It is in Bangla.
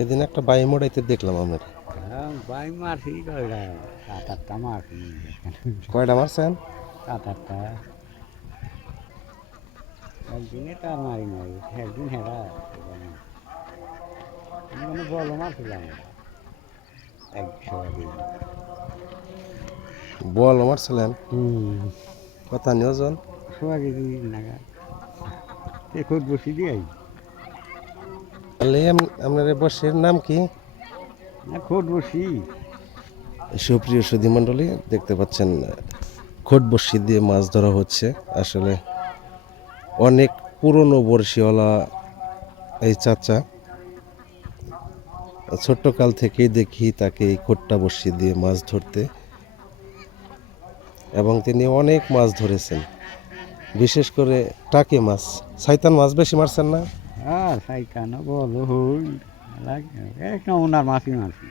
সেদিন একটা বাই মোড়াইতে দেখলাম আমার। বাই মারছি কয়টা 7-8টা মারছি। কয়টা মারছেন? 7-8টা একদিনে তো আর মারি নাই, একদিন হেরা মানে বলো মারছিলাম 100 দিন। বল মারছিলেন? হুম, কথা নিয়োজন? 100 কেজি নাগাদ খুদ বসি দিয়াই তাহলে আপনার এই বর্ষের নাম কি? না, খুদ বসি। সুপ্রিয় সুধী মণ্ডলী, দেখতে পাচ্ছেন খোট বড়শি দিয়ে মাছ ধরা হচ্ছে। আসলে অনেক পুরনো বড়শিওয়ালা এই চাচা। ছোট্ট কাল থেকেই দেখি তাকে এই খোট্টা বড়শি দিয়ে মাছ ধরতে, এবং তিনি অনেক মাছ ধরেছেন, বিশেষ করে টাকি মাছ। শয়তান মাছ বেশি মারছেন না? আর সাইকানো বলো হই এক নমুনার মাছই মারছি।